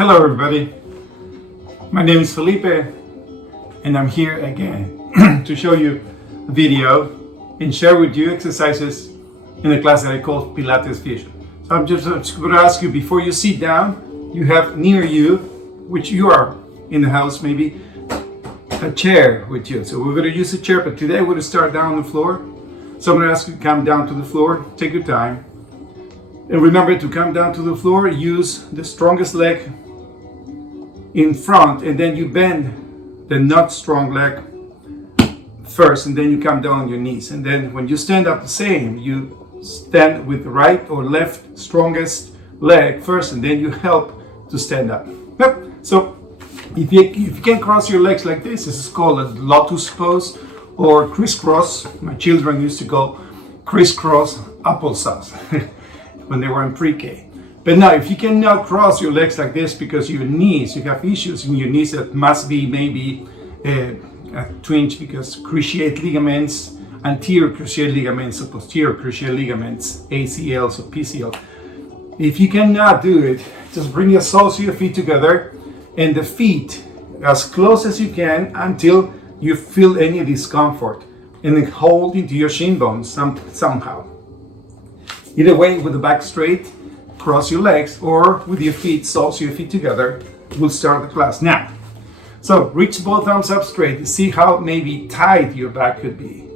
Hello everybody, my name is Felipe and I'm here again to show you a video and share with you exercises in a class that I call Pilates Fusion. So I'm just going to ask you, before you sit down, you have near you, which you are in the house maybe, a chair with you. So we're going to use a chair, but today we're going to start down on the floor. So I'm going to ask you to come down to the floor, take your time. And remember, to come down to the floor, use the strongest leg in front, and then you bend the not strong leg first, and then you come down on your knees. And then when you stand up, the same, you stand with the right or left strongest leg first, and then you help to stand up. Yep. So if you can cross your legs like this is called a lotus pose or crisscross. My children used to call crisscross applesauce when they were in pre-K. But now, if you cannot cross your legs like this because your knees, you have issues in your knees that must be maybe a twinge because cruciate ligaments, anterior cruciate ligaments or posterior cruciate ligaments, ACLs or PCL. If you cannot do it, just bring your soles of your feet together and the feet as close as you can until you feel any discomfort, and then hold into your shin bones somehow. Either way, with the back straight, cross your legs, or with your feet, soles of your feet together. We'll start the class now. So reach both arms up straight. See how maybe tight your back could be.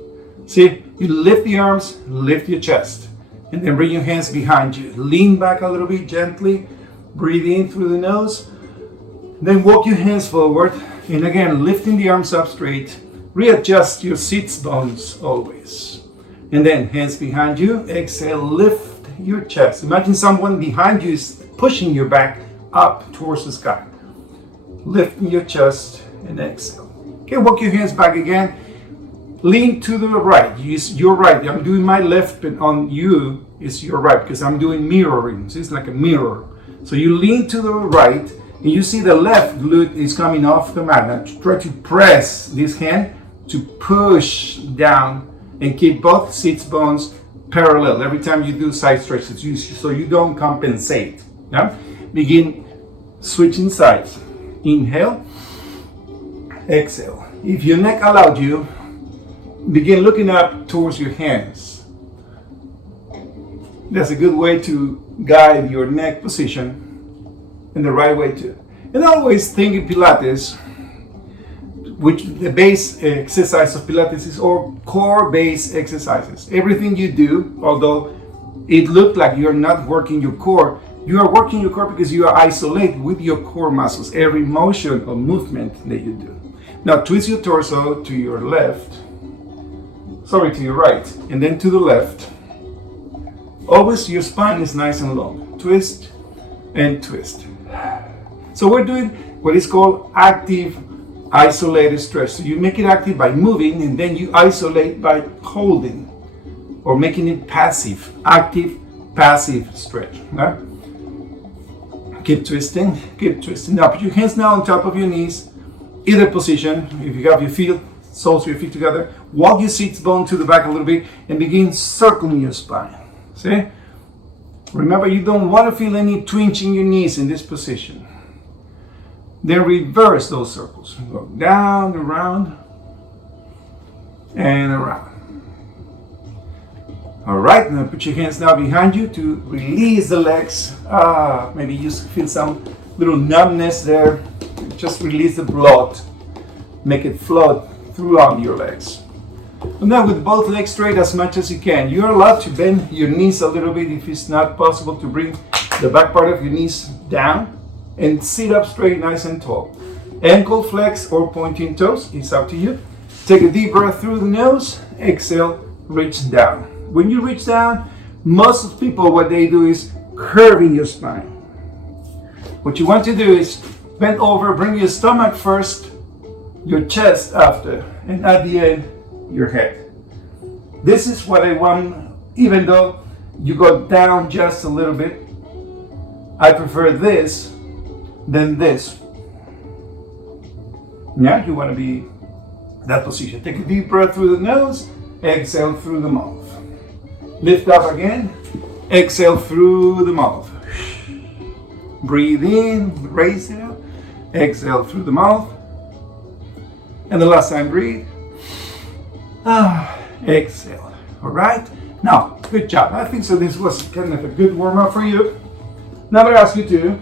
See, you lift the arms, lift your chest, and then bring your hands behind you. Lean back a little bit gently. Breathe in through the nose. Then walk your hands forward, and again, lifting the arms up straight. Readjust your sits bones always. And then hands behind you. Exhale, lift your chest. Imagine someone behind you is pushing your back up towards the sky. Lifting your chest and exhale. Okay, walk your hands back again. Lean to the right. Use your right. I'm doing my left, but on you is your right because I'm doing mirroring. So it's like a mirror. So you lean to the right and you see the left glute is coming off the mat. Now try to press this hand to push down and keep both sits bones parallel every time you do side stretches, so you don't compensate. Yeah? Begin switching sides. Inhale, exhale. If your neck allowed you, begin looking up towards your hands. That's a good way to guide your neck position in the right way too. And always think in Pilates, which the base exercise of Pilates is all core base exercises. Everything you do, although it looked like you're not working your core, you are working your core because you are isolated with your core muscles, every motion or movement that you do. Now twist your torso to your left, to your right, and then to the left. Always your spine is nice and long. Twist and twist. So we're doing what is called active isolated stretch. So you make it active by moving, and then you isolate by holding or making it passive. Active, passive stretch. Right? Keep twisting, keep twisting. Now put your hands now on top of your knees, either position. If you have your feet, soles of your feet together, walk your sits bone to the back a little bit and begin circling your spine. See? Remember, you don't want to feel any twinge in your knees in this position. Then reverse those circles. Go down, around, and around. All right, now put your hands now behind you to release the legs. Maybe you feel some little numbness there. Just release the blood. Make it flow throughout your legs. And now with both legs straight as much as you can. You're allowed to bend your knees a little bit if it's not possible to bring the back part of your knees down. And sit up straight, nice and tall. Ankle flex or pointing toes, it's up to you. Take a deep breath through the nose. Exhale, reach down. When you reach down, most people, what they do is curving your spine. What you want to do is bend over, bring your stomach first, your chest after, and at the end, your head. This is what I want, even though you go down just a little bit. I prefer this than this. Yeah, you want to be that position. Take a deep breath through the nose, exhale through the mouth. Lift up again, exhale through the mouth. Breathe in, raise it up. Exhale through the mouth. And the last time, breathe. Exhale. All right? Now, good job. I think so this was kind of a good warm-up for you. Now I ask you to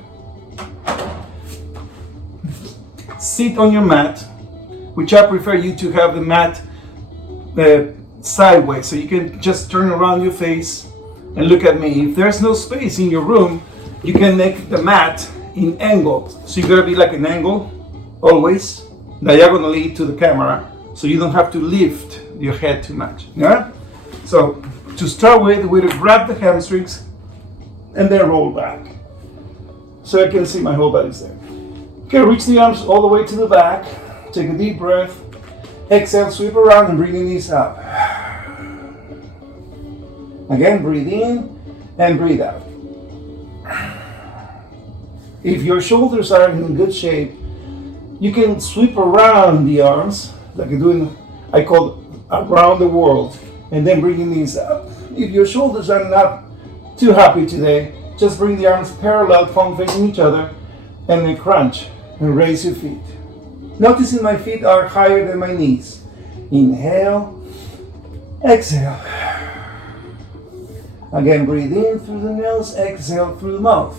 sit on your mat, which I prefer you to have the mat sideways, so you can just turn around your face and look at me. If there's no space in your room, you can make the mat in angle. So you gotta be like an angle, always diagonally to the camera, so you don't have to lift your head too much. Yeah? So to start with, we're gonna grab the hamstrings and then roll back. So I can see my whole body's there. Okay, reach the arms all the way to the back. Take a deep breath. Exhale, sweep around and bring your knees up. Again, breathe in and breathe out. If your shoulders are in good shape, you can sweep around the arms, like you're doing, I call it around the world, and then bring your knees up. If your shoulders are not too happy today, just bring the arms parallel, palm facing each other, and then crunch and raise your feet. Noticing my feet are higher than my knees. Inhale, exhale. Again, breathe in through the nose, exhale through the mouth.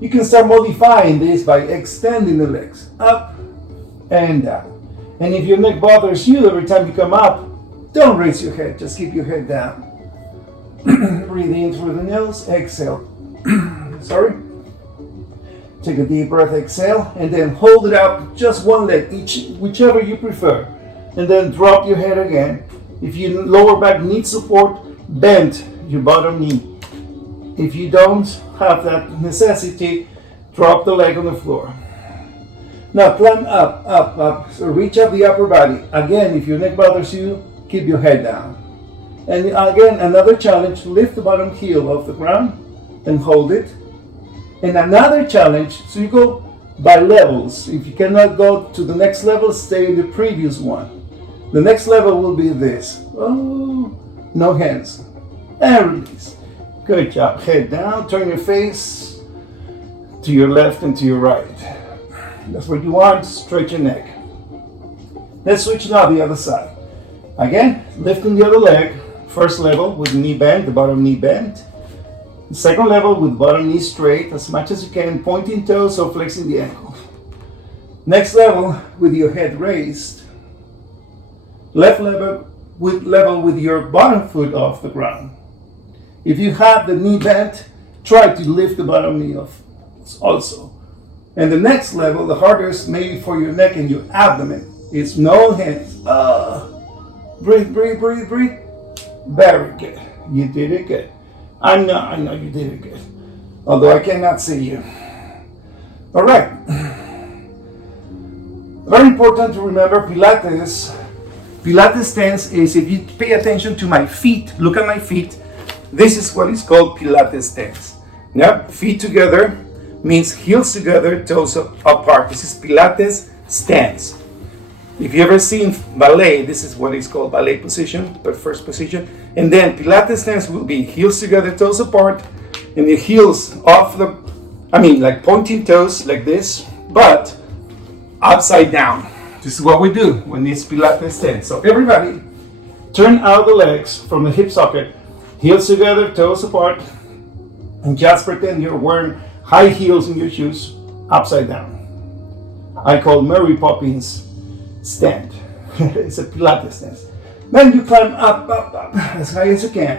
You can start modifying this by extending the legs up and down. And if your neck bothers you every time you come up, don't raise your head, just keep your head down. Breathe in through the nose, exhale. Sorry. Take a deep breath, exhale, and then hold it up, just one leg, each, whichever you prefer. And then drop your head again. If your lower back needs support, bend your bottom knee. If you don't have that necessity, drop the leg on the floor. Now climb up, up, up. So reach up the upper body. Again, if your neck bothers you, keep your head down. And again, another challenge, lift the bottom heel off the ground and hold it. And another challenge, so you go by levels. If you cannot go to the next level, stay in the previous one. The next level will be this. Oh, no hands. And release. Good job. Head down, turn your face to your left and to your right. That's what you want, stretch your neck. Let's switch now the other side. Again, lifting the other leg. First level with knee bent, the bottom knee bent. Second level with bottom knee straight as much as you can, pointing toes or flexing the ankle. Next level with your head raised. Left level with your bottom foot off the ground. If you have the knee bent, try to lift the bottom knee off also. And the next level, the hardest maybe for your neck and your abdomen, is no hands. Breathe, breathe, breathe, breathe. Very good. You did it good. I know you did it good. Although I cannot see you. All right. Very important to remember Pilates. Pilates stance is, if you pay attention to my feet, look at my feet, this is what is called Pilates stance. Now, feet together means heels together, toes apart. This is Pilates stance. If you ever seen ballet, this is what is called ballet position, the first position. And then Pilates stance will be heels together, toes apart, and the heels off the, like pointing toes like this, but upside down. This is what we do when it's Pilates stance. So everybody, turn out the legs from the hip socket, heels together, toes apart, and just pretend you're wearing high heels in your shoes, upside down. I call Mary Poppins stand. It's a Pilates stance. Then you climb up, up, up, as high as you can.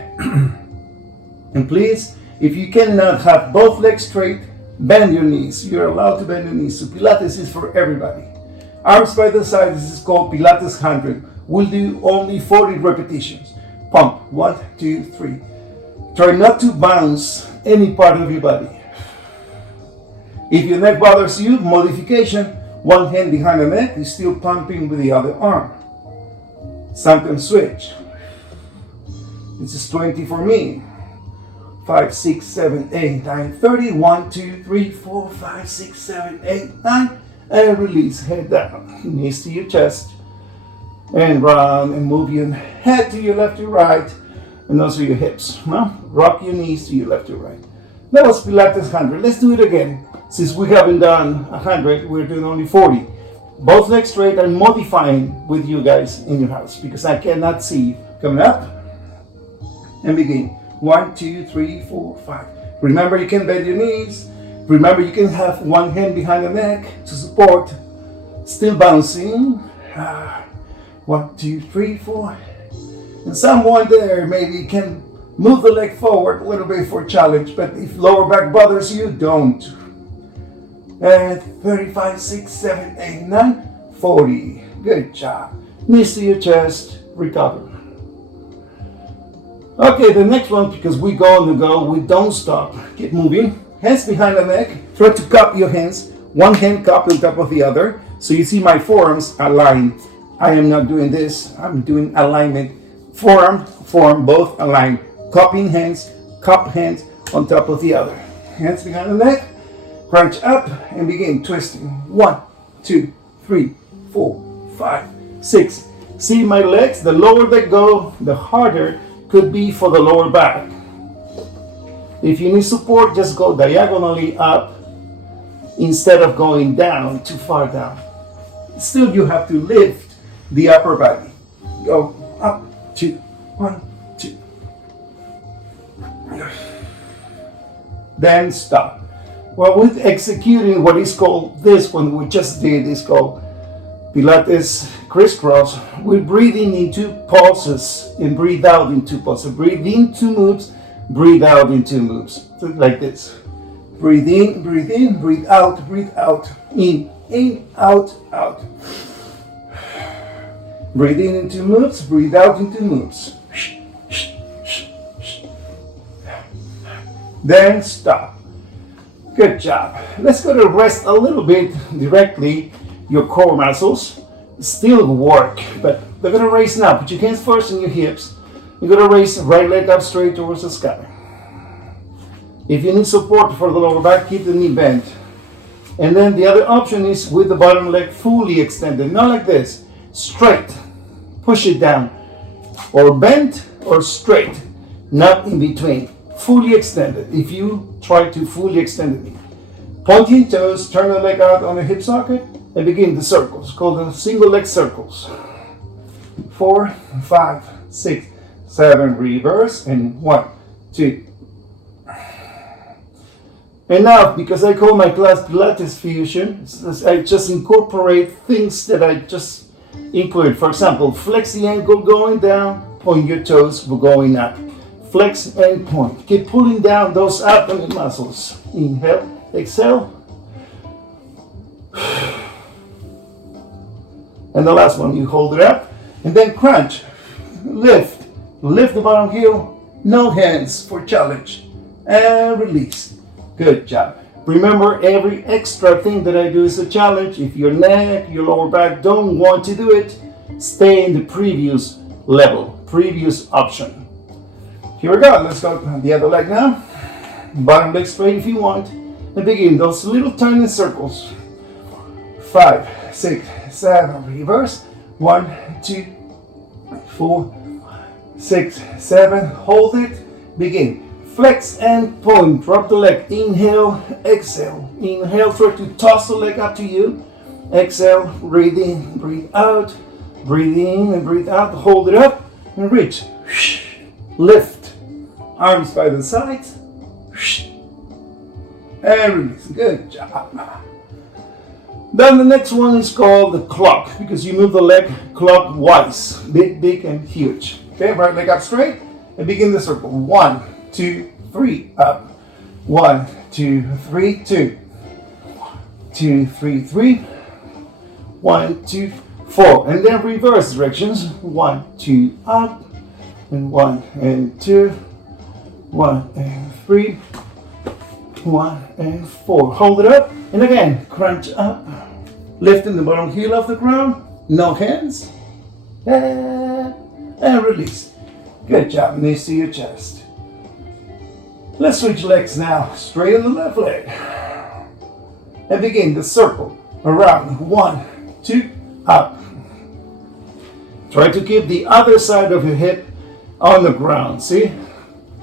And please, if you cannot have both legs straight, bend your knees. You're allowed to bend your knees. So Pilates is for everybody. Arms by the side, this is called Pilates 100. We'll do only 40 repetitions. Pump, 1, 2, 3. Try not to bounce any part of your body. If your neck bothers you, modification, one hand behind the neck is still pumping with the other arm. Sometimes switch. This is 20 for me. 5, 6, 7, 8, 9, 30. 1, 2, 3, 4, 5, 6, 7, 8, 9. And release, head down. Knees to your chest. And round and move your head to your left to right. And also your hips. Now, rock your knees to your left to right. That was Pilates 100. Let's do it again. Since we haven't done 100, we're doing only 40. Both legs straight. I'm modifying with you guys in your house because I cannot see you. Coming up and begin. 1, 2, 3, 4, 5. Remember, you can bend your knees. Remember, you can have one hand behind the neck to support. Still bouncing. 1, 2, 3, 4. And someone there maybe can move the leg forward a little bit for challenge, but if lower back bothers you, don't. 35, 6, 7, 8, 9, 40. Good job. Knees to your chest, recover. Okay, the next one, because we go on the go, we don't stop. Keep moving. Hands behind the neck. Try to cup your hands. One hand cup on top of the other. So you see my forearms aligned. I am not doing this. I'm doing alignment. Forearm, both aligned. Cupping hands, cup hands on top of the other. Hands behind the neck. Crunch up and begin twisting. 1, 2, 3, 4, 5, 6. See my legs? The lower they go, the harder could be for the lower back. If you need support, just go diagonally up instead of going down, too far down. Still, you have to lift the upper body. Go up, 2, 1, 2. Then stop. Well, with executing what is called, this one we just did is called Pilates crisscross. We're breathing into pulses and breathe out into pulses. Breathe in 2 moves, breathe out in 2 moves. So like this. Breathe in, breathe out, in, out, out. Breathe in 2 moves, breathe out in 2 moves. Then stop. Good job. Let's go to rest a little bit directly. Your core muscles still work, but they're gonna raise now. Put your hands first in your hips. You're gonna raise right leg up straight towards the sky. If you need support for the lower back, keep the knee bent. And then the other option is with the bottom leg fully extended, not like this. Straight. Push it down. Or bent or straight. Not in between. Fully extended. If you try to fully extend the knee. Pointing toes, turn the leg out on the hip socket and begin the circles, called the single leg circles. 4, 5, 6, 7, reverse, and 1, 2. And now, because I call my class Pilates Fusion, I just incorporate things that I just include. For example, flex the ankle going down, point your toes going up. Flex and point. Keep pulling down those abdomen muscles. Inhale, exhale. And the last one, you hold it up. And then crunch. Lift. Lift the bottom heel. No hands for challenge. And release. Good job. Remember, every extra thing that I do is a challenge. If your neck, your lower back don't want to do it, stay in the previous level, previous option. Here we go. Let's go the other leg now. Bottom leg straight if you want. And begin those little tiny circles. 5, 6, 7, reverse. 1, 2, 4, 6, 7. Hold it. Begin. Flex and point. Drop the leg. Inhale, exhale. Inhale, try to toss the leg up to you. Exhale, breathe in, breathe out. Breathe in and breathe out. Hold it up and reach. Lift. Arms by the sides. And release. Good job. Then the next one is called the clock because you move the leg clockwise. Big, big, and huge. Okay, right leg up straight and begin the circle. 1, 2, 3, up. 1, 2, 3, 2. 2, 3, 3. 1, 2, 4. And then reverse directions. 1, 2, up. And 1 and 2. 1 and 3. 1 and 4. Hold it up. And again, crunch up. Lifting the bottom heel off the ground. No hands. And release. Good job. Knees to your chest. Let's switch legs now. Straight on the left leg. And begin the circle around. 1, 2, up. Try to keep the other side of your hip on the ground. See?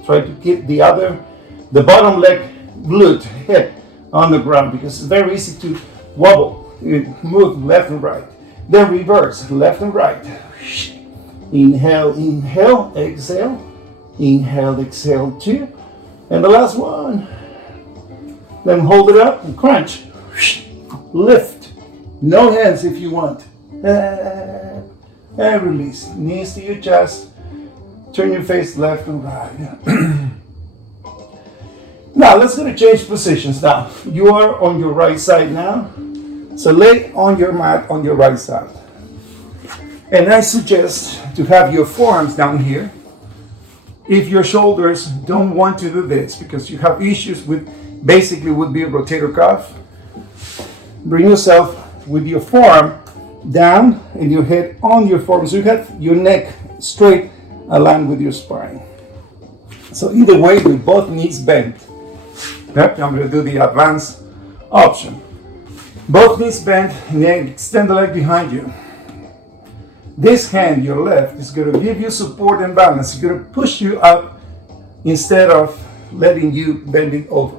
Try to keep the bottom leg glute, head on the ground, because it's very easy to wobble. You move left and right. Then reverse, left and right. Inhale, inhale, exhale. Inhale, exhale, 2. And the last one. Then hold it up and crunch. Lift. No hands if you want. And release. Knees to your chest. Turn your face left and right. Now let's go to change positions. Now you are on your right side now. So lay on your mat on your right side. And I suggest to have your forearms down here. If your shoulders don't want to do this because you have issues with, basically would be a rotator cuff, bring yourself with your forearm down and your head on your forearm. So you have your neck straight aligned with your spine. So either way, with both knees bent. Yep, I'm going to do the advanced option. Both knees bent, and then extend the leg behind you. This hand, your left, is going to give you support and balance. It's going to push you up instead of letting you bend it over.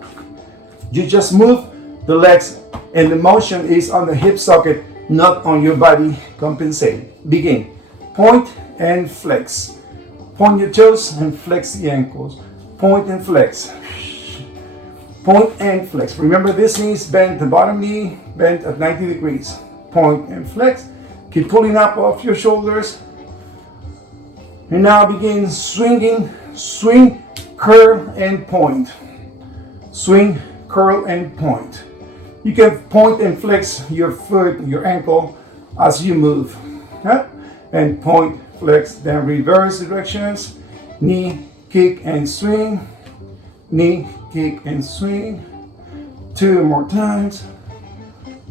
You just move the legs, and the motion is on the hip socket, not on your body. Compensate. Begin. Point and flex. Point your toes and flex the ankles. Point and flex. Point and flex. Remember, this knee is bent, the bottom knee bent at 90 degrees. Point and flex. Keep pulling up off your shoulders. And now begin swinging. Swing, curl, and point. Swing, curl, and point. You can point and flex your foot, your ankle as you move. Yeah? And point, flex, then reverse directions. Knee, kick, and swing. Knee, kick, and swing. 2 more times.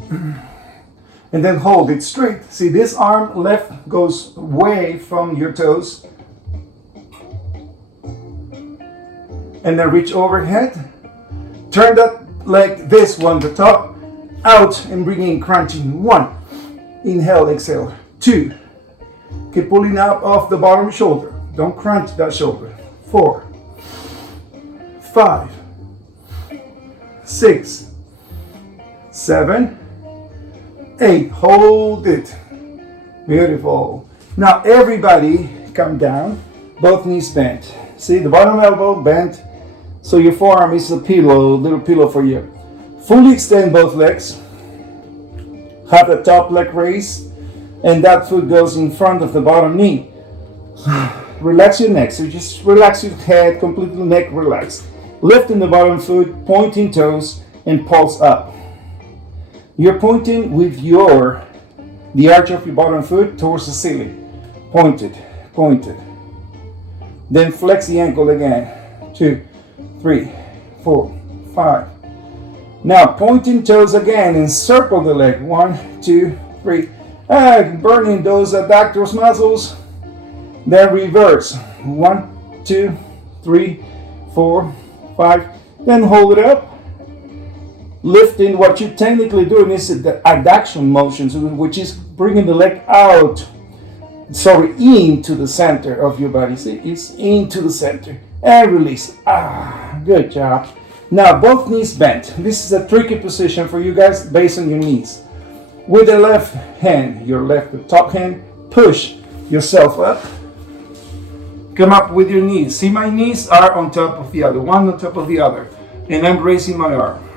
And then hold it straight. See, this arm left goes away from your toes. And then reach overhead. Turn that leg, this one, the top, out and bring in crunching. 1. Inhale, exhale. 2. Keep pulling up off the bottom shoulder. Don't crunch that shoulder. 4. 5. 6. 7. 8. Hold it. Beautiful. Now everybody come down. Both knees bent. See, the bottom elbow bent. So your forearm is a pillow, little pillow for you. Fully extend both legs. Have the top leg raised. And that foot goes in front of the bottom knee. Relax your neck. So just relax your head, completely neck relaxed. Lifting the bottom foot, pointing toes, and pulse up. You're pointing with the arch of your bottom foot towards the ceiling. Pointed, pointed. Then flex the ankle again. 2, 3, 4, 5. Now pointing toes again and circle the leg. 1, 2, 3. Burning those adductors muscles. Then reverse. 1, 2, 3, 4, 5. Then hold it up. Lifting, what you're technically doing is the adduction motions, which is bringing the leg out, into the center of your body. See, it's into the center. And release. Good job. Now both knees bent. This is a tricky position for you guys based on your knees. With the left hand, the top hand, push yourself up. Come up with your knees. See, my knees are on top of the other, one on top of the other. And I'm raising my arm.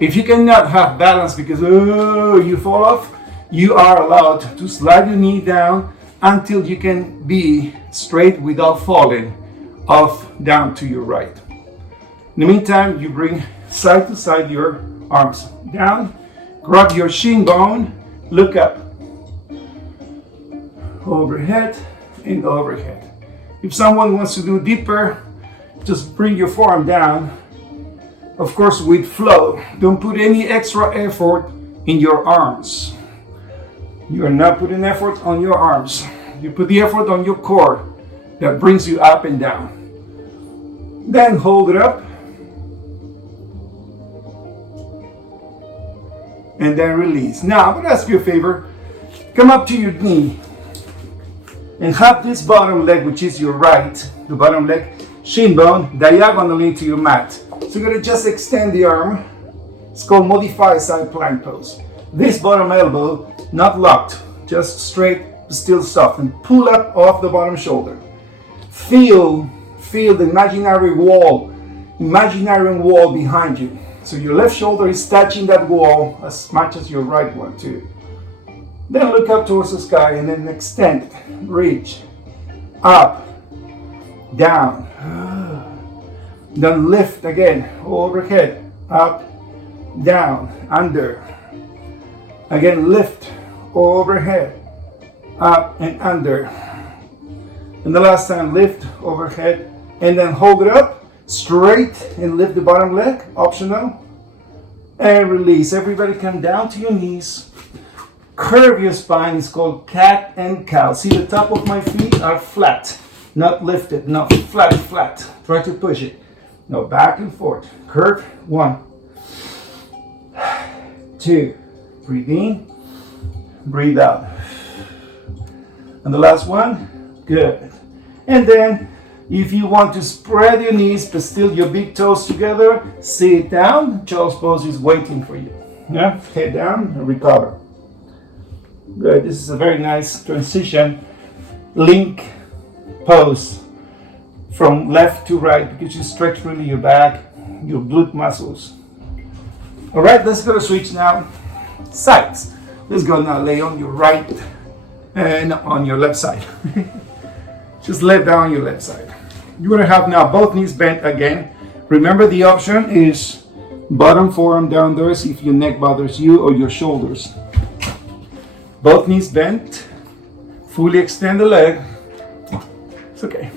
If you cannot have balance because you fall off, you are allowed to slide your knee down until you can be straight without falling off down to your right. In the meantime, you bring side to side your arms down, grab your shin bone, look up, overhead and overhead. If someone wants to do deeper, just bring your forearm down. Of course, with flow. Don't put any extra effort in your arms. You are not putting effort on your arms. You put the effort on your core that brings you up and down. Then hold it up. And then release. Now, I'm going to ask you a favor. Come up to your knee. And have this bottom leg, which is your right, the bottom leg, shin bone, diagonally to your mat. So you're gonna just extend the arm. It's called modified side plank pose. This bottom elbow, not locked, just straight, still soft, and pull up off the bottom shoulder. Feel the imaginary wall behind you. So your left shoulder is touching that wall as much as your right one too. Then look up towards the sky and then extend, reach, up, down. Then lift again, overhead, up, down, under. Again, lift, overhead, up and under. And the last time, lift, overhead, and then hold it up, straight, and lift the bottom leg, optional. And release. Everybody come down to your knees. Curve your spine. It's called cat and cow. See, the top of my feet are flat, not lifted, not flat, flat. Try to push it. No, back and forth. Curve. 1, 2. Breathe in, breathe out. And the last one. Good. And then, if you want to spread your knees but still your big toes together, sit down. Child's pose is waiting for you. Yeah, head down and recover. Good. This is a very nice transition link pose from left to right because you stretch really your back, your glute muscles. All right, let's go to switch now. Sides. Let's go now. Lay on your right and on your left side. Just lay down on your left side. You're going to have now both knees bent again. Remember, the option is bottom forearm down there if your neck bothers you or your shoulders. Both knees bent. Fully extend the leg. It's okay.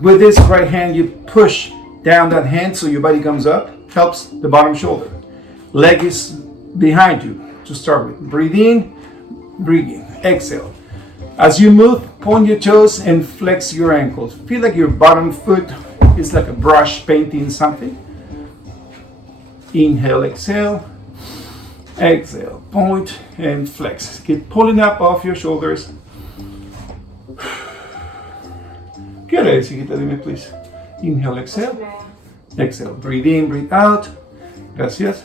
With this right hand, you push down that hand so your body comes up. Helps the bottom shoulder. Leg is behind you to start with. Breathe in, exhale. As you move, point your toes and flex your ankles. Feel like your bottom foot is like a brush painting something. Inhale, exhale. Exhale, point and flex. Keep pulling up off your shoulders. Good, chiquita, dime please. Inhale, exhale. Exhale, breathe in, breathe out. Gracias.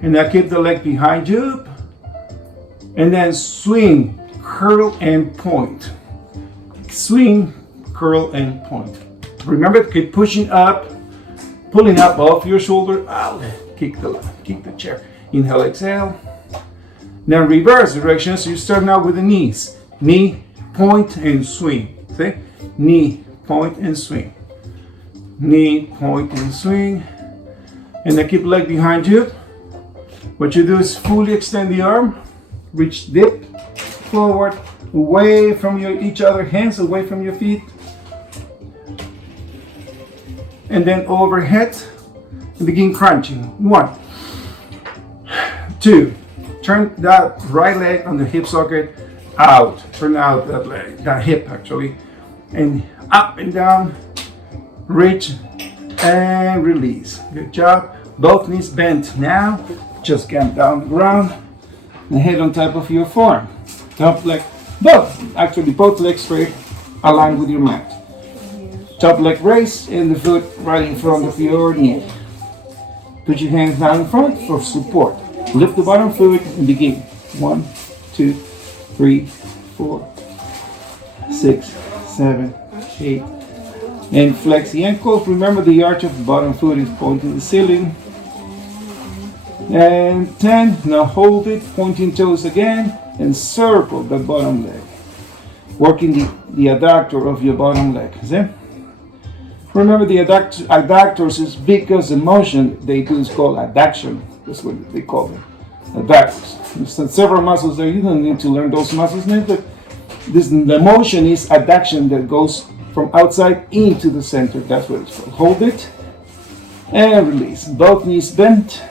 And now keep the leg behind you. And then swing, curl, and point. Swing, curl, and point. Remember to keep pushing up, pulling up off your shoulder. Out. Kick the chair. Inhale, exhale. Now reverse direction. So you start now with the knees. Knee, point, and swing. See? Knee, point, and swing. Knee, point, and swing. And then keep the leg behind you. What you do is fully extend the arm. Reach, dip, forward, away from each other, hands away from your feet. And then overhead. And begin crunching. 1, 2. Turn that right leg on the hip socket out. Turn out that leg, that hip actually. And up and down. Reach and release. Good job. Both knees bent now. Just get down the ground and head on top of your forearm. Top leg, both legs straight, aligned with your mat. Top leg raised and the foot right in front of your knee. Put your hands down in front for support. Lift the bottom foot and begin. 1, 2, 3, 4, 6, 7, 8. And flex the ankles. Remember, the arch of the bottom foot is pointing the ceiling. And 10. Now hold it, pointing toes again, and circle the bottom leg. Working the adductor of your bottom leg. See? Remember, the adductors is because the motion they do is called adduction. That's what they call them. Adductors. There's several muscles there. You don't need to learn those muscles names, but the motion is adduction that goes from outside into the center. That's what it's called. Hold it and release. Both knees bent.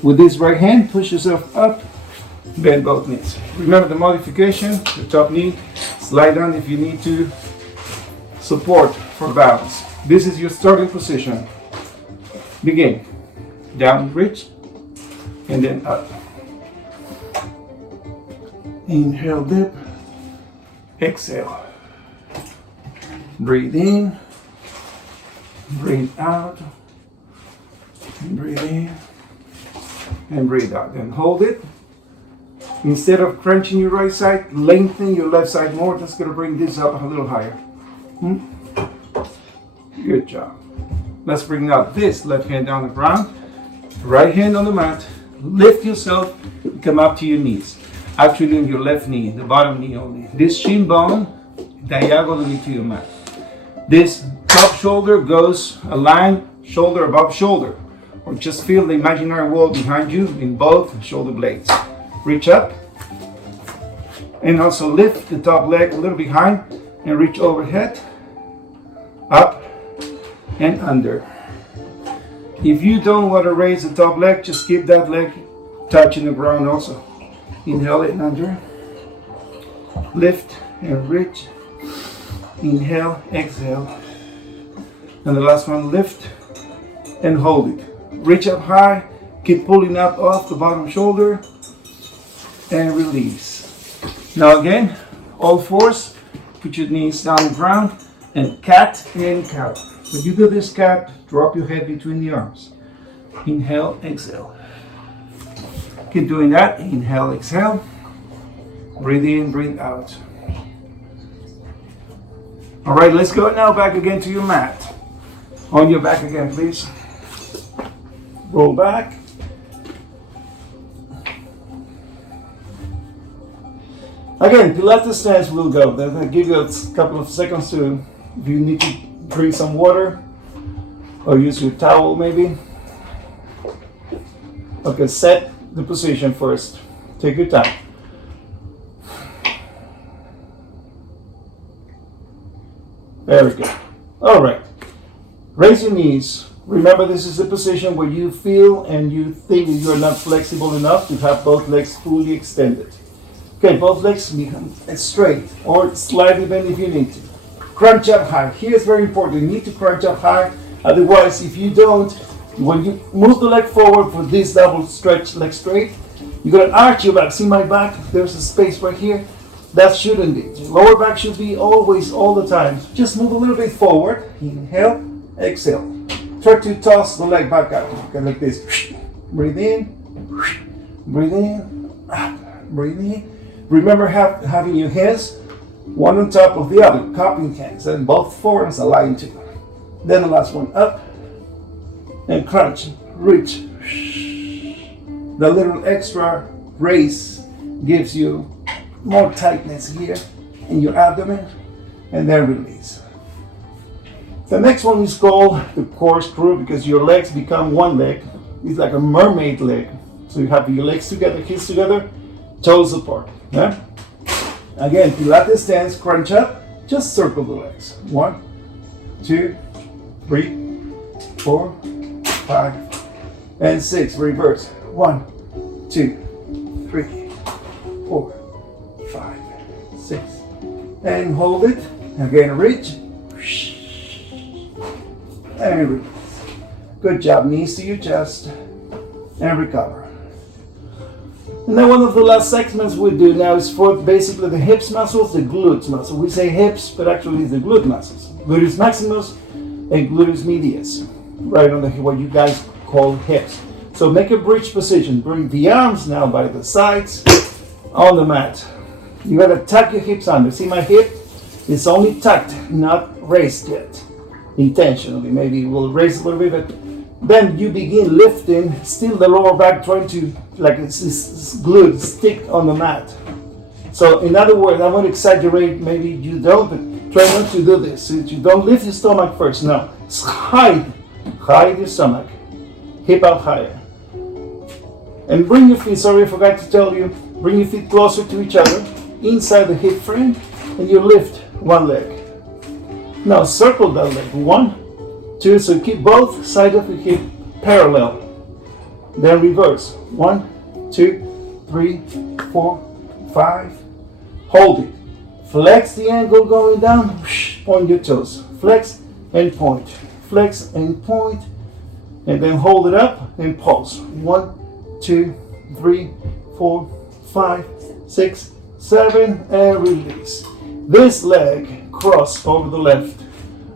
With this right hand, push yourself up, bend both knees. Remember the modification, the top knee, slide down if you need to, support for balance. This is your starting position. Begin. Down, reach, and then up. Inhale, dip, exhale. Breathe in, breathe out, breathe in, and breathe out. And hold it. Instead of crunching your right side, lengthen your left side more. That's going to bring this up a little higher. Good job. Let's bring out this left hand down the ground, right hand on the mat. Lift yourself, come up to your knees. Actually on your left knee, the bottom knee only. This shin bone diagonally to your mat. This top shoulder goes aligned shoulder above shoulder. Or just feel the imaginary wall behind you in both shoulder blades. Reach up and also lift the top leg a little behind and reach overhead, up and under. If you don't want to raise the top leg, just keep that leg touching the ground also. Inhale it and under. Lift and reach. Inhale, exhale. And the last one, lift and hold it. Reach up high, keep pulling up off the bottom shoulder and release. Now again, all fours, put your knees down on the ground and cat and cow. When you do this cat, drop your head between the arms. Inhale, exhale. Keep doing that. Inhale, exhale. Breathe in, breathe out. All right, let's go now back again to your mat. On your back again, please. Roll back. Again, Pilates stance will go. Then I'll give you a couple of seconds to, if you need to drink some water or use your towel maybe. Okay, set the position first. Take your time. There we go. All right. Raise your knees. Remember, this is the position where you feel and you think that you are not flexible enough to have both legs fully extended. Okay, both legs become straight or slightly bend if you need to. Crunch up high. Here's very important. You need to crunch up high. Otherwise, if you don't, when you move the leg forward for this double stretch leg straight, you're going to arch your back. See my back? There's a space right here. That shouldn't be. Lower back should be always, all the time. Just move a little bit forward. Inhale, exhale. Try to toss the leg back out. Okay, like this. Breathe in, breathe in, breathe in. Remember having your hands one on top of the other, cupping hands, and both forearms aligned to. Then the last one up and crunch, reach. The little extra raise gives you more tightness here in your abdomen, and then release. The next one is called the corkscrew because your legs become one leg. It's like a mermaid leg. So you have your legs together, heels together, toes apart. Yeah? Again, Pilates stance, crunch up, just circle the legs. 1, 2, 3, 4, 5, and 6. Reverse. 1, 2, 3, 4, 5, 6. And hold it. Again, reach. And release. Good job. Knees to your chest. And recover. And then one of the last segments we do now is for basically the hips muscles, the glutes muscle. We say hips, but actually it's the glute muscles. Gluteus maximus and gluteus medius. Right on the what you guys call hips. So make a bridge position. Bring the arms now by the sides on the mat. You gotta tuck your hips under. See my hip? It's only tucked, not raised yet. Intentionally, maybe we'll raise a little bit, but then you begin lifting, still the lower back trying to, like it's glute, stick on the mat. So in other words, I won't exaggerate, maybe you don't, but try not to do this. So you don't lift your stomach first, no. Hide your stomach, hip up higher. And bring your feet, sorry I forgot to tell you, bring your feet closer to each other, inside the hip frame, and you lift one leg. Now circle that leg. 1, 2, so keep both sides of the hip parallel. Then reverse. 1, 2, 3, 4, 5. Hold it. Flex the ankle going down. Point your toes. Flex and point. Flex and point. And then hold it up and pulse. 1, 2, 3, 4, 5, 6, 7, and release. This leg cross over the left.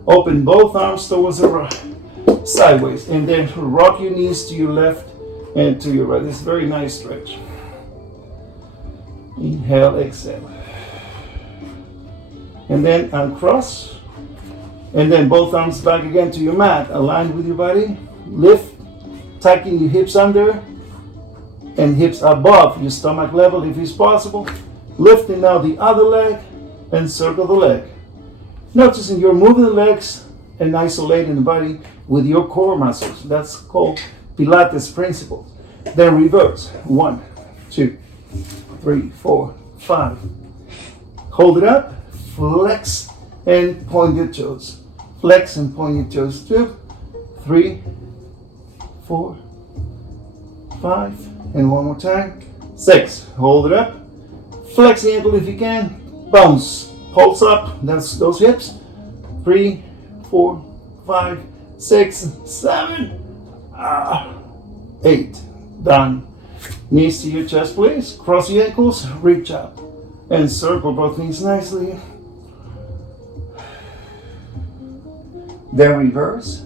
Open both arms towards the right, sideways, and then rock your knees to your left and to your right. This is a very nice stretch. Inhale, exhale. And then uncross. And then both arms back again to your mat, aligned with your body. Lift, tucking your hips under and hips above your stomach level if it's possible. Lifting now the other leg and circle the leg. Noticing you're moving the legs and isolating the body with your core muscles. That's called Pilates principles. Then reverse. 1, 2, 3, 4, 5. Hold it up. Flex and point your toes. Flex and point your toes. 2, 3, 4, 5. And one more time. 6. Hold it up. Flex the ankle if you can. Bounce. Pulse up. That's those hips. 3, 4, 5, 6, 7, 8. Done. Knees to your chest, please. Cross the ankles. Reach up. And circle both knees nicely. Then reverse.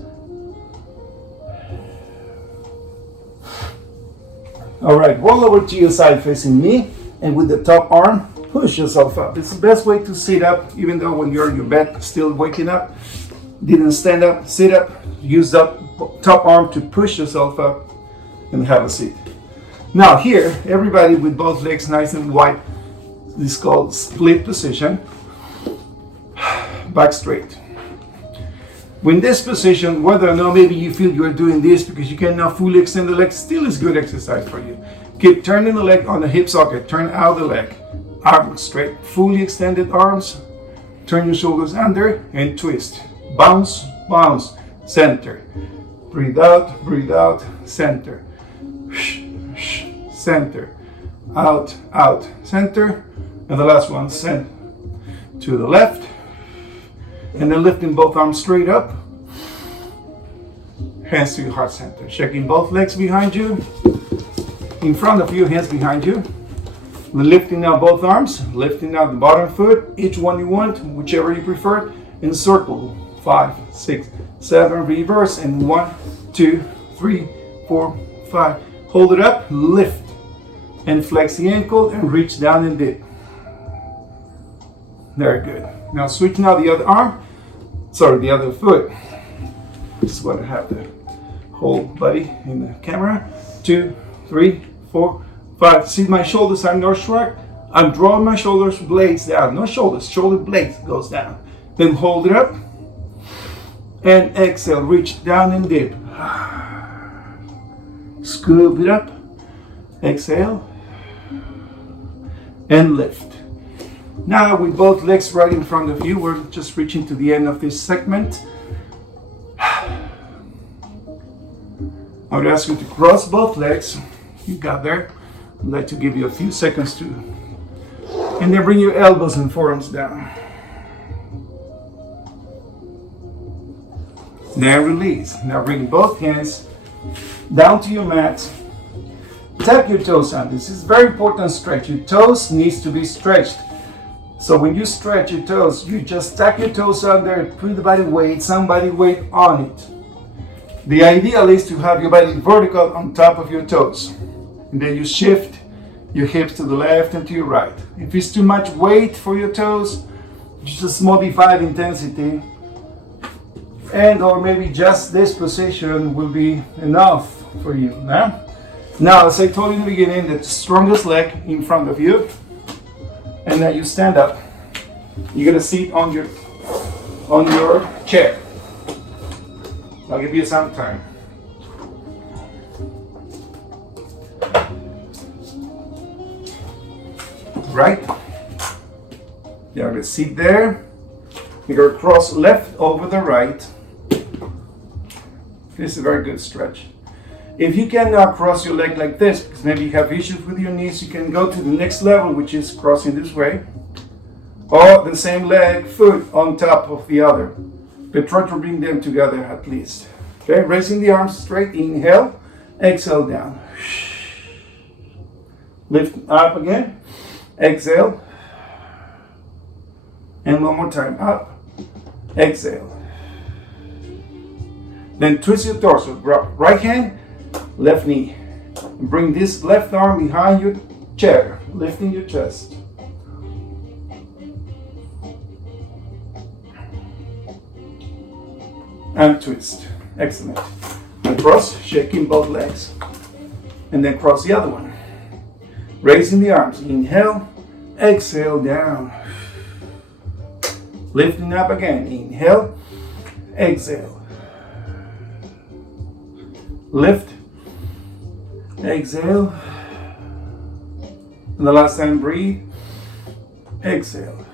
Alright, roll over to your side facing me, and with the top arm, push yourself up. It's the best way to sit up, even though when you're in your bed, still waking up, didn't stand up, sit up, use that top arm to push yourself up and have a seat. Now here, everybody with both legs nice and wide, this is called split position, back straight. When this position, whether or not maybe you feel you're doing this because you cannot fully extend the leg, still is good exercise for you. Keep turning the leg on the hip socket, turn out the leg, arm straight, fully extended arms, turn your shoulders under and twist. Bounce, bounce, center. Breathe out, center. Center. Out, out, center. And the last one, center. To the left. And then lifting both arms straight up. Hands to your heart center. Checking both legs behind you. In front of you, hands behind you. Lifting out both arms. Lifting out the bottom foot. Each one you want, whichever you prefer. And circle. 5, 6, 7. Reverse. And 1, 2, 3, 4, 5. Hold it up. Lift. And flex the ankle and reach down and dip. Very good. Now switch now the other arm. Sorry, the other foot. Just want to have the whole body in the camera. 2, 3, 4, 5. See my shoulders are not shrugged. I'm drawing my shoulders blades down. No shoulders, shoulder blades goes down. Then hold it up. And exhale, reach down and dip. Scoop it up. Exhale. And lift. Now with both legs right in front of you, we're just reaching to the end of this segment. I would ask you to cross both legs. You got there. I'd like to give you a few seconds to. And then bring your elbows and forearms down. Then release. Now bring both hands down to your mat. Tap your toes on. This is very important stretch. Your toes needs to be stretched. So when you stretch your toes, you just tuck your toes under, put the body weight, some body weight on it. The ideal is to have your body vertical on top of your toes. And then you shift your hips to the left and to your right. If it's too much weight for your toes, just modify the intensity. And or maybe just this position will be enough for you. Now, as I told you in the beginning, the strongest leg in front of you. And then you stand up. You're gonna sit on your chair. I'll give you some time. Right? You're gonna sit there. You're gonna cross left over the right. This is a very good stretch. If you cannot cross your leg like this, because maybe you have issues with your knees, you can go to the next level, which is crossing this way. Or the same leg, foot on top of the other. But try to bring them together at least. Okay, raising the arms straight, inhale, exhale down. Lift up again, exhale. And one more time, up, exhale. Then twist your torso. Grab right hand, left knee. Bring this left arm behind your chair, lifting your chest. And twist. Excellent. And cross, shaking both legs. And then cross the other one. Raising the arms. Inhale, exhale, down. Lifting up again. Inhale, exhale. Lift, exhale. And the last time, breathe, exhale.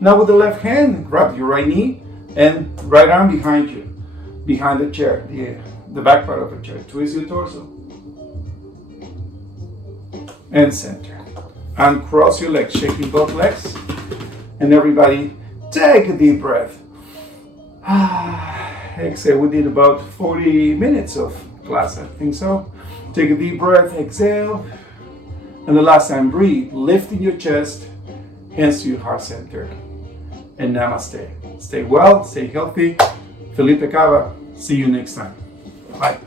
Now with the left hand, grab your right knee and right arm behind you, behind the chair, the back part of the chair. Twist your torso. And center. And cross your legs, shaking both legs. And everybody, take a deep breath. Exhale. We did about 40 minutes of class, I think so. Take a deep breath, exhale. And the last time, breathe, lifting your chest, hands to your heart center. And namaste. Stay well, stay healthy. Felipe Cava. See you next time. Bye.